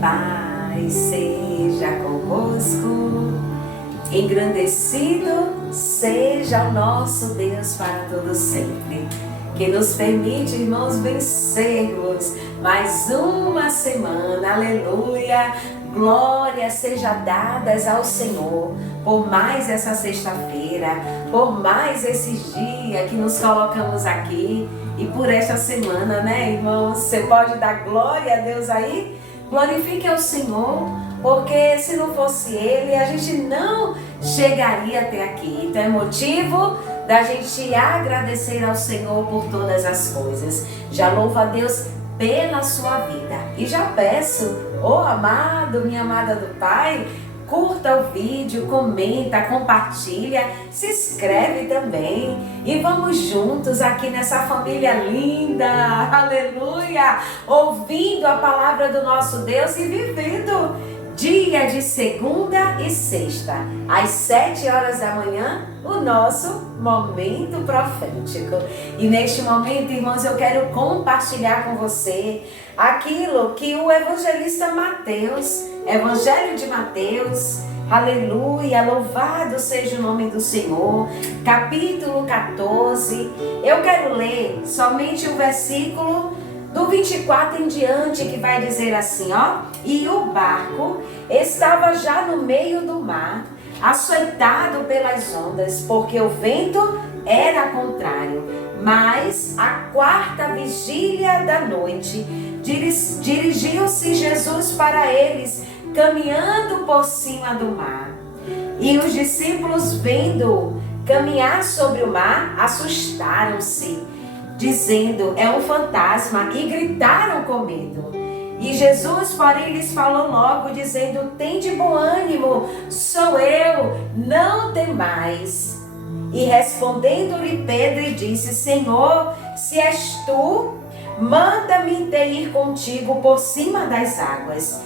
Paz seja convosco, engrandecido seja o nosso Deus para todo sempre, que nos permite, irmãos, vencermos mais uma semana, aleluia, glórias sejam dadas ao Senhor, por mais essa sexta-feira, por mais esses dias que nos colocamos aqui, e por esta semana, né, irmãos, você pode dar glória a Deus aí? Glorifique ao Senhor, porque se não fosse Ele, a gente não chegaria até aqui. Então é motivo da gente agradecer ao Senhor por todas as coisas. Já louvo a Deus pela sua vida. E já peço, amado, minha amada do Pai, curta o vídeo, comenta, compartilha, se inscreve também e vamos juntos aqui nessa família linda, aleluia, ouvindo a palavra do nosso Deus e vivendo dia de segunda e sexta, às 7 horas da manhã, o nosso momento profético. E neste momento, irmãos, eu quero compartilhar com você aquilo que o evangelista Mateus, Evangelho de Mateus, aleluia, louvado seja o nome do Senhor, capítulo 14, eu quero ler somente o versículo do 24 em diante, que vai dizer assim, e o barco estava já no meio do mar, açoitado pelas ondas, porque o vento era contrário. Mas a quarta vigília da noite, dirigiu-se Jesus para eles, caminhando por cima do mar. E os discípulos, vendo caminhar sobre o mar, assustaram-se, dizendo, é um fantasma, e gritaram com medo. E Jesus, porém, lhes falou logo, dizendo, tende bom ânimo, sou eu, não temais. E respondendo-lhe Pedro, disse, Senhor, se és tu, manda-me ir contigo por cima das águas.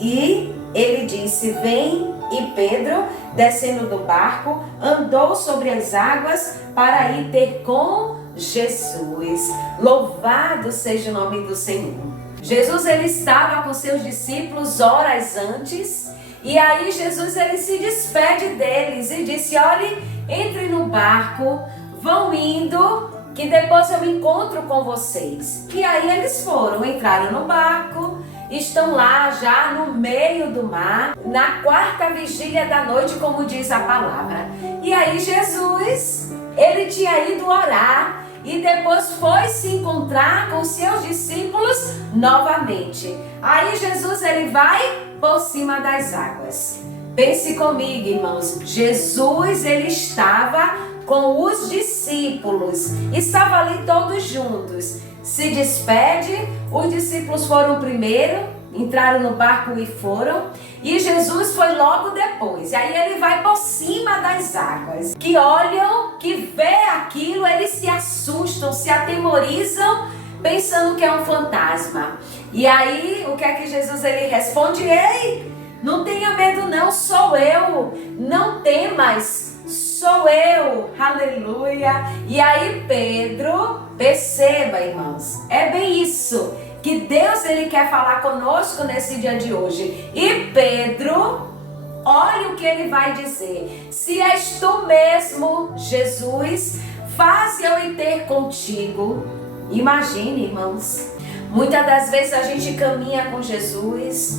E ele disse, vem. E Pedro, descendo do barco, andou sobre as águas para ir ter com Jesus. Louvado seja o nome do Senhor. Jesus, ele estava com seus discípulos horas antes, e aí Jesus, ele se despede deles e disse, olhe, entre no barco, vão indo, que depois eu me encontro com vocês. E aí eles entraram no barco, estão lá já no meio do mar, na quarta vigília da noite, como diz a palavra. E aí Jesus, ele tinha ido orar, e depois foi se encontrar com seus discípulos novamente. Aí Jesus, ele vai por cima das águas. Pense comigo, irmãos. Jesus, ele estava com os discípulos. Estava ali todos juntos. Se despede, os discípulos foram primeiro, entraram no barco e foram. E Jesus foi logo depois. E aí ele vai por cima das águas. Que olham, que vê aquilo, eles se assustam, se atemorizam, pensando que é um fantasma. E aí, o que é que Jesus, ele responde? Ei, não tenha medo não, sou eu. Não temas, sou eu. Aleluia. E aí Pedro, perceba, irmãos, é bem isso que Deus, ele quer falar conosco nesse dia de hoje. E Pedro, olha o que ele vai dizer. Se és tu mesmo, Jesus, faz eu ir ter contigo. Imagine, irmãos, muitas das vezes a gente caminha com Jesus.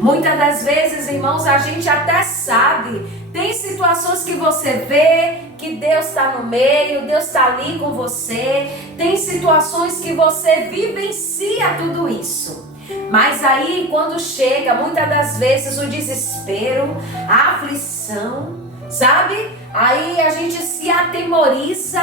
Muitas das vezes, irmãos, a gente até sabe, tem situações que você vê que Deus está no meio, Deus está ali com você. Tem situações que você vivencia tudo isso. Mas aí, quando chega, muitas das vezes, o desespero, a aflição, sabe? Aí a gente se atemoriza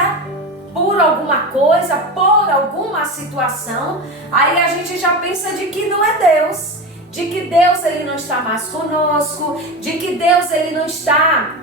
por alguma coisa, por alguma situação. Aí a gente já pensa de que não é Deus. De que Deus, ele não está mais conosco, de que Deus, ele não está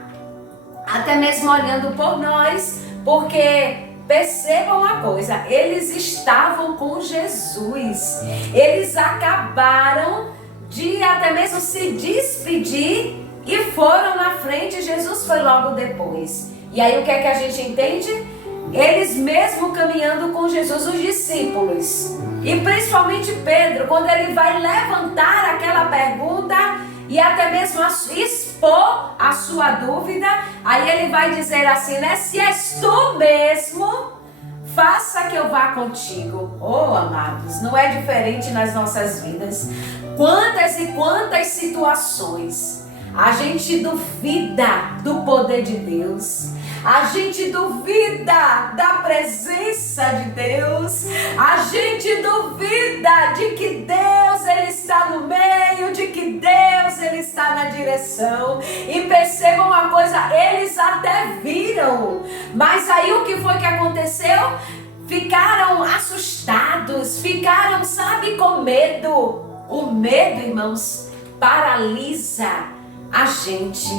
até mesmo olhando por nós, porque percebam uma coisa, eles estavam com Jesus, eles acabaram de até mesmo se despedir e foram na frente, Jesus foi logo depois. E aí o que é que a gente entende? eles mesmo caminhando com Jesus, os discípulos, e principalmente Pedro, quando ele vai levantar aquela pergunta e até mesmo expor a sua dúvida, aí ele vai dizer assim, né? Se és tu mesmo, faça que eu vá contigo. Oh, amados, não é diferente nas nossas vidas. Quantas e quantas situações a gente duvida do poder de Deus, a gente duvida da presença de Deus, a gente duvida de que Deus ele está no meio, de que Deus ele está na direção. E percebam uma coisa, eles até viram, mas aí o que foi que aconteceu? Ficaram assustados, ficaram, sabe, com medo. O medo, irmãos, paralisa a gente.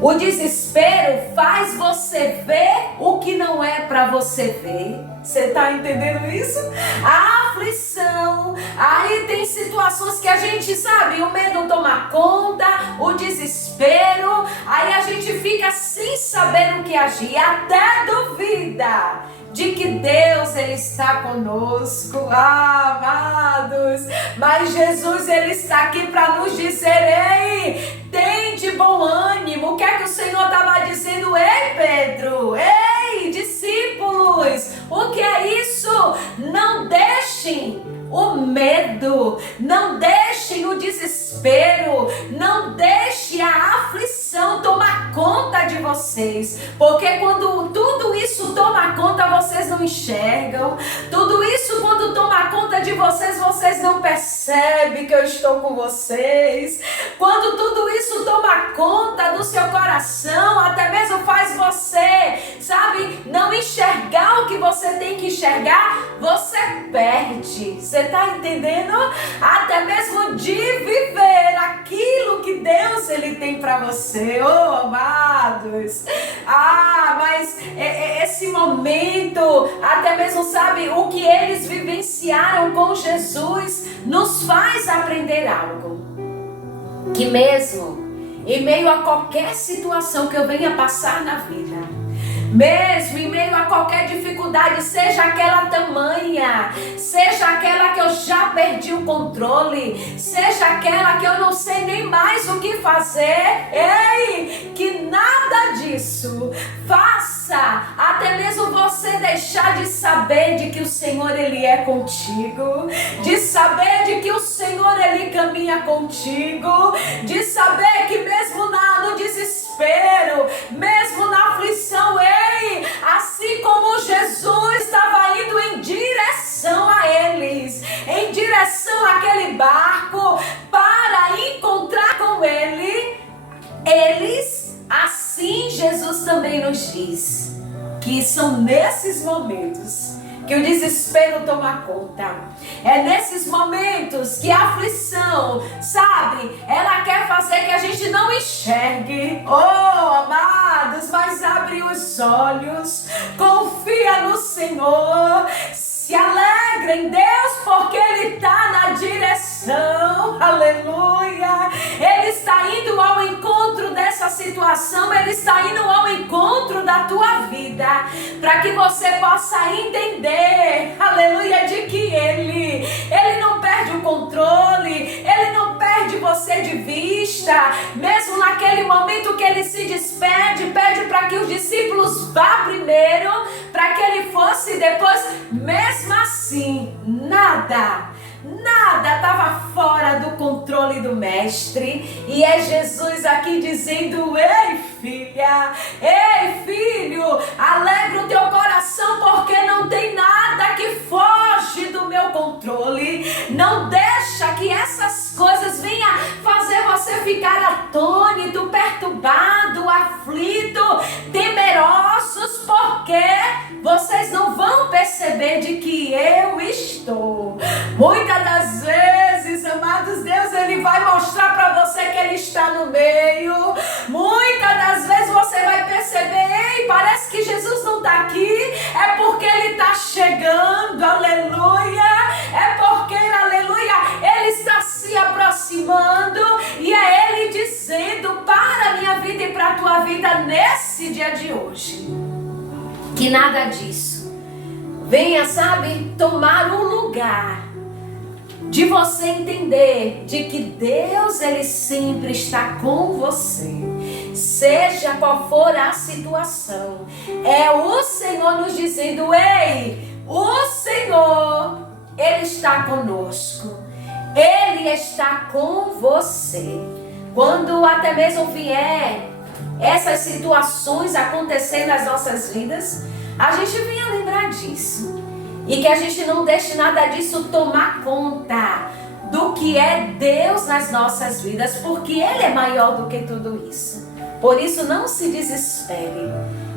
O desespero faz você ver o que não é para você ver. Você está entendendo isso? A aflição, aí tem situações que a gente sabe, o medo toma conta, o desespero, aí a gente fica sem saber o que agir, até duvida de que Deus ele está conosco, amados. Mas Jesus ele está aqui para nos dizer, ei, tem de bom ânimo. O que é que o Senhor estava dizendo? Ei, Pedro, ei, discípulos, o que é isso? Não deixem o medo, não deixem o desespero, não deixem a aflição tomar conta de vocês, porque quando tudo isso toma conta, vocês não enxergam, tudo isso quando toma conta de vocês, vocês não percebem que eu estou com vocês, quando tudo isso toma conta do seu coração, até mesmo faz você, sabe, não enxergar o que você tem que enxergar, você perde. Você está entendendo? Até mesmo de viver aquilo que Deus ele tem para você, oh amados. Mas esse momento, até mesmo sabe, o que eles vivenciaram com Jesus nos faz aprender algo. Que mesmo em meio a qualquer situação que eu venha passar na vida, mesmo em meio a qualquer dificuldade, seja aquela tamanha, seja aquela que eu já perdi o controle, seja aquela que eu não sei nem mais o que fazer, ei, que nada disso faça até mesmo você deixar de saber de que o Senhor ele é contigo, de saber de que o Senhor ele caminha contigo, de saber que mesmo no desespero, mesmo na aflição, ei, assim como Jesus estava indo em direção a eles, em direção àquele barco, para encontrar com eles, assim Jesus também nos diz, que são nesses momentos que o desespero toma conta. É nesses momentos que a aflição, sabe, ela quer fazer que a gente não enxergue. Oh, amados, mas abre os olhos, confia no Senhor, se alegra em Deus, porque Ele está na direção, aleluia. Ele está indo ao encontro dessa situação, Ele está indo ao encontro da tua vida, para que você possa entender, aleluia, de que Ele não perde o controle, Ele não perde você de vista, mesmo naquele momento que Ele se despede, pede para que os discípulos vá primeiro, para que Ele fosse depois, mesmo assim, nada estava fora do controle do mestre, e é Jesus aqui dizendo, ei filha, ei filho, alegra o teu coração, porque não tem nada que foge do meu controle, não deixa que essas coisas venham fazer você ficar atônito, perturbado, aflito, temerosos, porque vocês não vão perceber de que eu estou. Muitas das vezes, amados, Deus ele vai mostrar para você que Ele está no meio. Muitas das vezes você vai perceber, ei, parece que Jesus não está aqui, é porque Ele está chegando, aleluia, é porque, aleluia, Ele está se aproximando, e é Ele dizendo para a minha vida e para a tua vida nesse dia de hoje, que nada disso venha, sabe, tomar um lugar de você entender de que Deus, Ele sempre está com você. Seja qual for a situação, é o Senhor nos dizendo: ei, o Senhor, Ele está conosco, Ele está com você. Quando até mesmo vier essas situações acontecendo nas nossas vidas, a gente venha lembrar disso. E que a gente não deixe nada disso tomar conta do que é Deus nas nossas vidas, porque Ele é maior do que tudo isso. Por isso, não se desespere.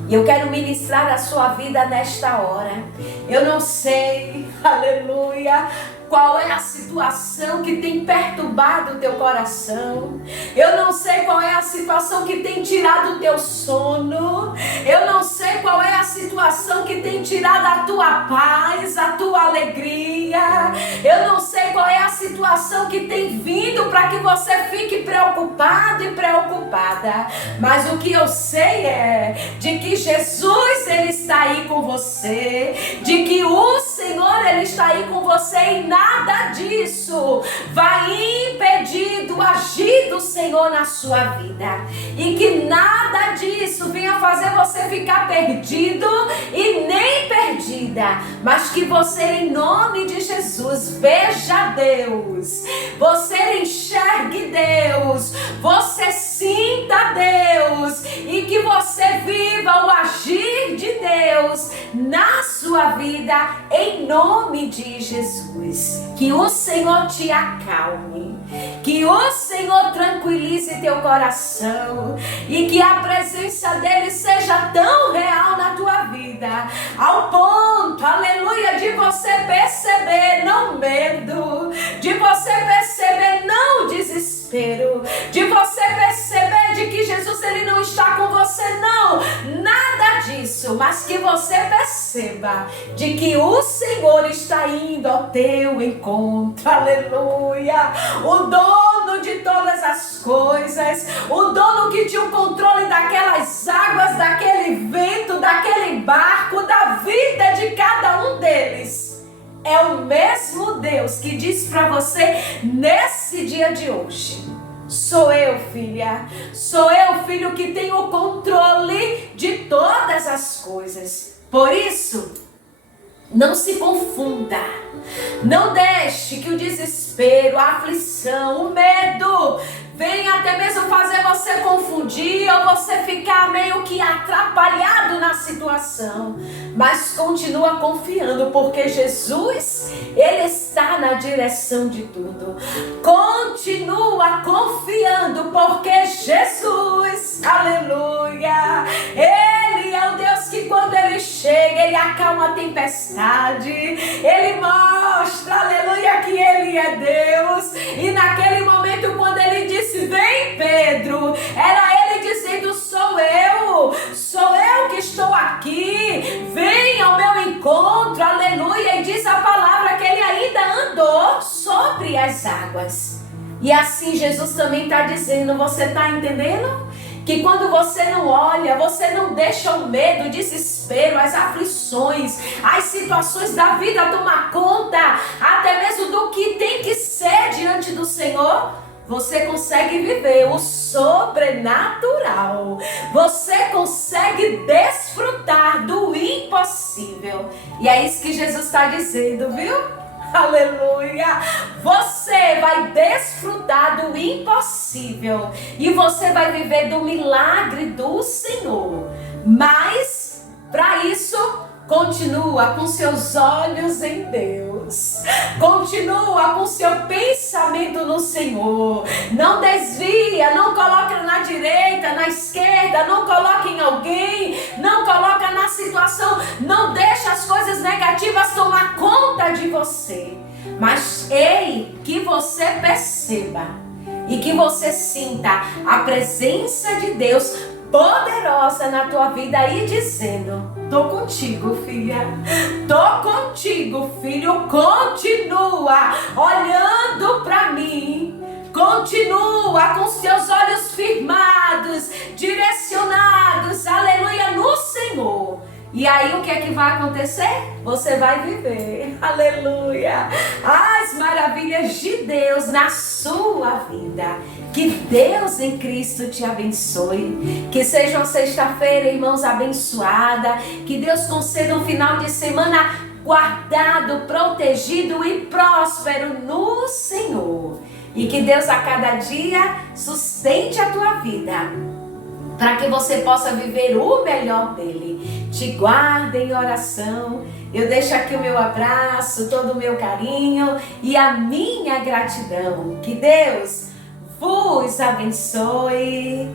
E eu quero ministrar a sua vida nesta hora. Eu não sei, aleluia, qual é a situação que tem perturbado o teu coração. Eu não sei qual é a situação que tem tirado o teu sono. Eu não sei qual é a situação que tem tirado a tua paz, a tua alegria. Eu não sei qual é a situação que tem vindo para que você fique preocupado e preocupada. Mas o que eu sei é de que Jesus, Ele está aí com você. De que o Senhor, Ele está aí com você e nada disso vai impedir do agir do Senhor na sua vida. E que nada disso venha fazer você ficar perdido e nem perdida. Mas que você, em nome de Jesus, veja Deus. Você enxergue Deus. Você sinta Deus. E que você viva o agir de Deus na sua vida, em nome de Jesus. Que o Senhor te acalme, que o Senhor tranquilize teu coração e que a presença dele seja tão real na tua vida, ao ponto, aleluia, de você perceber não medo, de você perceber não desespero, de você perceber de que Jesus, ele não está com você, não, nada disso, mas que você perceba de que o Senhor está indo ao teu encontro, aleluia, o dono de todas as coisas, o dono que tinha o controle daquelas águas, daquele vento, daquele barco, da vida de cada um deles, é o mesmo Deus que diz para você nesse dia de hoje: sou eu, filha, sou eu, filho, que tenho o controle de todas as coisas. Por isso, não se confunda, não deixe que o desespero, a aflição, o medo venha até mesmo fazer você confundir ou você ficar meio que atrapalhado na situação. Mas continua confiando, porque Jesus, ele está na direção de tudo. Continua confiando, porque Jesus, aleluia, ele é o Deus que quando ele chega, ele acalma a tempestade, ele mostra, aleluia, que ele é Deus. E naquele momento, quando ele disse: vem, Pedro, era ele dizendo: sou eu que estou aqui, vem ao meu encontro, aleluia. E diz a palavra que ele ainda andou sobre as águas. E assim Jesus também está dizendo, você está entendendo? Que quando você não olha, você não deixa o medo, o desespero, as aflições, as situações da vida tomar conta, até mesmo do que tem que ser diante do Senhor, você consegue viver o sobrenatural. Você consegue desfrutar do impossível. E é isso que Jesus está dizendo, viu? Aleluia! Você vai desfrutar do impossível e você vai viver do milagre do Senhor. Mas, para isso, continua com seus olhos em Deus. Continua com seu pensamento no Senhor. Não desvia, não coloca na direita, na esquerda, não coloca em alguém, não coloca na situação, não deixa as coisas negativas tomar conta de você. Mas ei, que você perceba e que você sinta a presença de Deus poderosa na tua vida e dizendo: tô contigo, filha, tô contigo, filho. Continua olhando para mim, continua com seus olhos firmados, direcionados, aleluia, no Senhor. E aí o que é que vai acontecer? Você vai viver, aleluia, as maravilhas de Deus na sua vida. Que Deus em Cristo te abençoe, que seja uma sexta-feira, irmãos, abençoada, que Deus conceda um final de semana guardado, protegido e próspero no Senhor. E que Deus a cada dia sustente a tua vida, para que você possa viver o melhor dele. Te guarda em oração. Eu deixo aqui o meu abraço, todo o meu carinho e a minha gratidão. Que Deus vos abençoe.